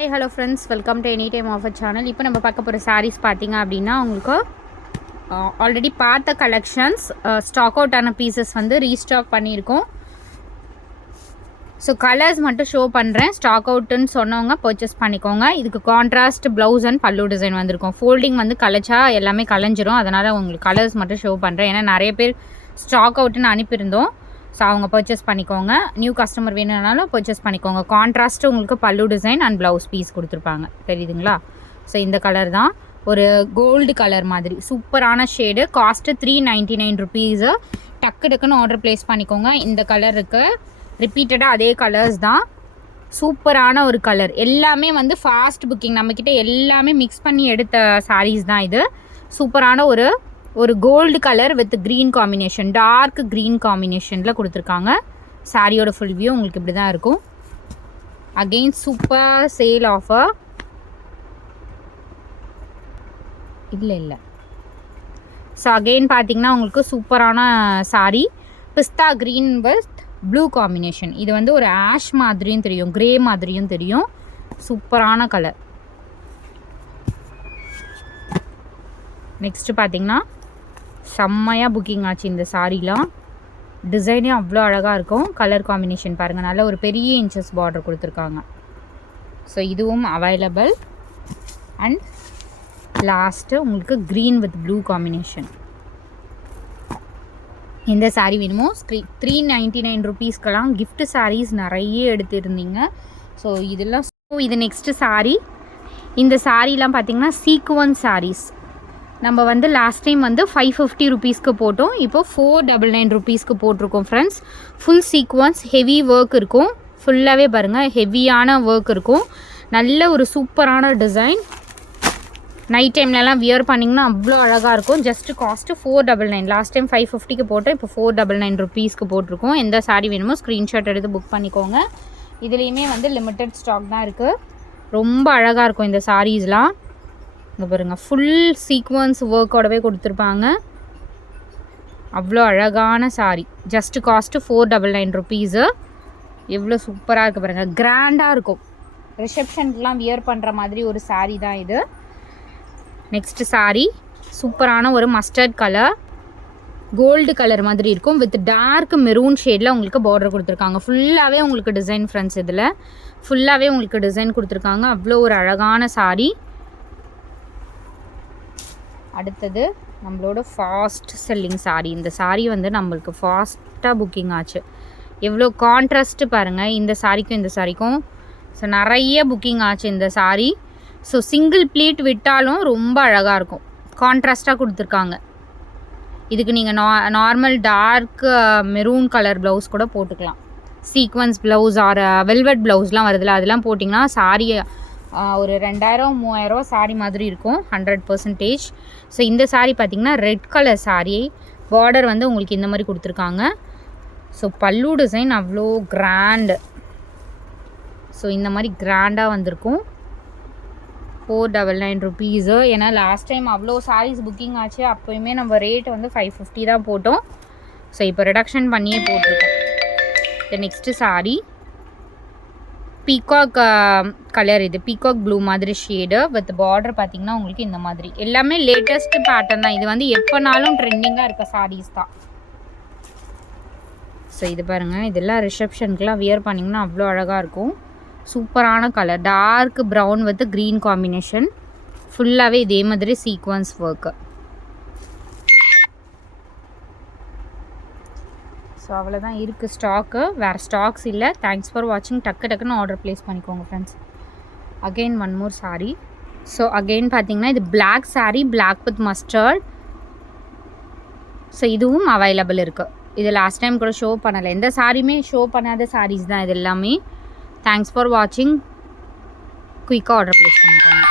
Hey, hello friends, welcome to Anytime Offer channel. இப்போ நம்ம பார்க்க போகிற sarees பார்த்தீங்க அப்படின்னா உங்களுக்கு ஆல்ரெடி பார்த்த கலெக்ஷன்ஸ் ஸ்டாக் அவுட் ஆன பீசஸ் வந்து ரீஸ்டாக் பண்ணியிருக்கோம். ஸோ கலர்ஸ் மட்டும் ஷோ பண்ணுறேன். ஸ்டாக் அவுட்டுன்னு சொன்னவங்க பர்ச்சேஸ் பண்ணிக்கோங்க. இதுக்கு கான்ட்ராஸ்ட் ப்ளவுஸ் அண்ட் பல்லு டிசைன் வந்திருக்கும். ஃபோல்டிங் வந்து கலைச்சா எல்லாமே கலைஞ்சிரும். அதனால் உங்களுக்கு கலர்ஸ் மட்டும் ஷோ பண்ணுறேன். ஏன்னா நிறைய பேர் ஸ்டாக் அவுட்டுன்னு அனுப்பியிருந்தோம். ஸோ அவங்க பர்ச்சேஸ் பண்ணிக்கோங்க. நியூ கஸ்டமர் வேணும்னாலும் பர்ச்சேஸ் பண்ணிக்கோங்க. கான்ட்ராஸ்ட்டு உங்களுக்கு பல்லு டிசைன் அண்ட் ப்ளவுஸ் பீஸ் கொடுத்துருப்பாங்க. தெரியுதுங்களா? ஸோ இந்த கலர் தான் ஒரு கோல்டு கலர் மாதிரி சூப்பரான ஷேடு. Cost 399 rupees. டக்குன்னு ஆர்டர் ப்ளேஸ் பண்ணிக்கோங்க. இந்த கலருக்கு ரிப்பீட்டடாக அதே கலர்ஸ் தான். சூப்பரான ஒரு கலர். எல்லாமே வந்து ஃபாஸ்ட் புக்கிங். நம்மக்கிட்ட எல்லாமே மிக்ஸ் பண்ணி எடுத்த சாரீஸ் தான் இது. சூப்பரான ஒரு gold colour with green combination, dark green காம்பினேஷனில் கொடுத்துருக்காங்க. சாரியோட ஃபுல் வியூ உங்களுக்கு இப்படி தான் இருக்கும். Again super sale offer. இல்லை ஸோ அகெயின் பார்த்தீங்கன்னா உங்களுக்கு சூப்பரான sari. Pista green with blue combination. இது வந்து ஒரு ஆஷ் மாதிரியும் தெரியும், க்ரே மாதிரியும் தெரியும். சூப்பரான கலர். நெக்ஸ்ட்டு பார்த்தீங்கன்னா செம்மையாக புக்கிங் ஆச்சு இந்த சாரீலாம். டிசைனே அவ்வளோ அழகாக இருக்கும். கலர் காம்பினேஷன் பாருங்கள், நல்ல ஒரு பெரிய இன்ச்சஸ் பார்டர் கொடுத்துருக்காங்க. ஸோ இதுவும் அவைலபிள். அண்ட் லாஸ்ட்டு உங்களுக்கு க்ரீன் வித் ப்ளூ காம்பினேஷன். எந்த சாரீ வேணுமோ 399 ருபீஸ்க்கெல்லாம் கிஃப்ட் சாரீஸ் நிறைய எடுத்துருந்தீங்க. ஸோ இதெல்லாம் இது நெக்ஸ்ட்டு சாரீ. இந்த சாரீலாம் பார்த்திங்கன்னா சீக்வன்ஸ் சாரீஸ். நம்ம வந்து லாஸ்ட் டைம் வந்து 550 ருபீஸ்க்கு போட்டோம். இப்போது 499 ருபீஸ்க்கு போட்டிருக்கோம் friends. Full sequence heavy work இருக்கும். ஃபுல்லாகவே பாருங்கள் ஹெவியான ஒர்க் இருக்கும். நல்ல ஒரு சூப்பரான டிசைன். நைட் டைம்லலாம் வியர் பண்ணிங்கன்னா அவ்வளோ அழகாக இருக்கும். Just cost 499. லாஸ்ட் டைம் 550க்கு போட்டோம். இப்போ 499 ருபீஸ்க்கு போட்டிருக்கோம். எந்த சாரீ வேணுமோ ஸ்க்ரீன்ஷாட் எடுத்து புக் பண்ணிக்கோங்க. இதுலேயுமே வந்து லிமிட்டட் ஸ்டாக் தான் இருக்குது. ரொம்ப அழகாக இருக்கும் இந்த சாரீஸ்லாம். இங்கே பாருங்கள், ஃபுல் சீக்வன்ஸ் ஒர்க்கோடவே கொடுத்துருப்பாங்க. அவ்வளோ அழகான சாரீ. Just cost 499 rupees. எவ்வளோ சூப்பராக இருக்குது பாருங்கள். கிராண்டாக இருக்கும். ரிசப்ஷனுக்குலாம் வியர் பண்ணுற மாதிரி ஒரு சாரீ தான் இது. நெக்ஸ்ட்டு சாரீ சூப்பரான ஒரு மஸ்டர்ட் கலர், கோல்டு கலர் மாதிரி இருக்கும். வித் டார்க் மெரூன் ஷேடில் உங்களுக்கு பார்டர் கொடுத்துருக்காங்க. ஃபுல்லாகவே உங்களுக்கு டிசைன் ஃப்ரெண்ட்ஸ். இதில் ஃபுல்லாகவே உங்களுக்கு டிசைன் கொடுத்துருக்காங்க. அவ்வளோ ஒரு அழகான சாரீ. அடுத்தது நம்மளோட ஃபாஸ்ட் செல்லிங் சாரீ. இந்த சாரீ வந்து நம்மளுக்கு ஃபாஸ்ட்டாக புக்கிங் ஆச்சு. எவ்வளோ கான்ட்ராஸ்ட்டு பாருங்கள் இந்த சாரீக்கும் இந்த சாரீக்கும். ஸோ நிறைய புக்கிங் ஆச்சு இந்த சாரீ. ஸோ சிங்கிள் ப்ளீட் விட்டாலும் ரொம்ப அழகாக இருக்கும். கான்ட்ராஸ்ட்டாக கொடுத்துருக்காங்க. இதுக்கு நீங்கள் normal dark maroon colour blouse கூட போட்டுக்கலாம். சீக்வன்ஸ் ப்ளவுஸ் ஆர் வெல்வெட் ப்ளவுஸ்லாம் வருதுல்ல, அதெல்லாம் போட்டிங்கன்னா சாரீ ஒரு 2000-3000 சாரீ மாதிரி இருக்கும் 100%. ஸோ இந்த சாரீ பார்த்திங்கன்னா ரெட் கலர் சாரீ. பார்டர் வந்து உங்களுக்கு இந்த மாதிரி கொடுத்துருக்காங்க. ஸோ பல்லு டிசைன் அவ்வளோ கிராண்டு. ஸோ இந்த மாதிரி கிராண்டாக வந்திருக்கும். 499 ருபீஸு. ஏன்னா லாஸ்ட் டைம் அவ்வளோ சாரீஸ் புக்கிங் ஆச்சு. அப்போயுமே நம்ம ரேட் வந்து 550 தான் போட்டோம். ஸோ இப்போ ரிடக்ஷன் பண்ணியே போட்டிருக்கோம். Next sari peacock colour. இது பீகாக் ப்ளூ மாதிரி ஷேடு வித் பார்டர் பார்த்திங்கன்னா உங்களுக்கு இந்த மாதிரி. எல்லாமே லேட்டஸ்ட் பேட்டர்ன் தான். இது வந்து எப்போனாலும் ட்ரெண்டிங்காக இருக்க சாரீஸ் தான். ஸோ இது பாருங்கள், இதெல்லாம் ரிசப்ஷனுக்குலாம் வியர் பண்ணிங்கன்னா அவ்வளோ அழகாக இருக்கும். சூப்பரான colour, dark brown with green combination. ஃபுல்லாகவே இதே மாதிரி சீக்வன்ஸ் ஒர்க்கு. ஸோ அவ்வளோதான் இருக்குது ஸ்டாக்கு. வேறு ஸ்டாக்ஸ் இல்லை. தேங்க்ஸ் ஃபார் வாட்சிங். டக்குன்னு ஆர்டர் ப்ளேஸ் பண்ணிக்கோங்க friends. Again one more sari. So again பார்த்தீங்கன்னா இது black sari, black with mustard. So இதுவும் அவைலபிள் இருக்குது. இது லாஸ்ட் டைம் கூட ஷோ பண்ணலை. எந்த சாரியுமே ஷோ பண்ணாத சாரீஸ் தான் இது எல்லாமே. தேங்க்ஸ் ஃபார் வாட்சிங். குயிக்காக ஆர்டர் ப்ளேஸ் பண்ணிக்கோங்க.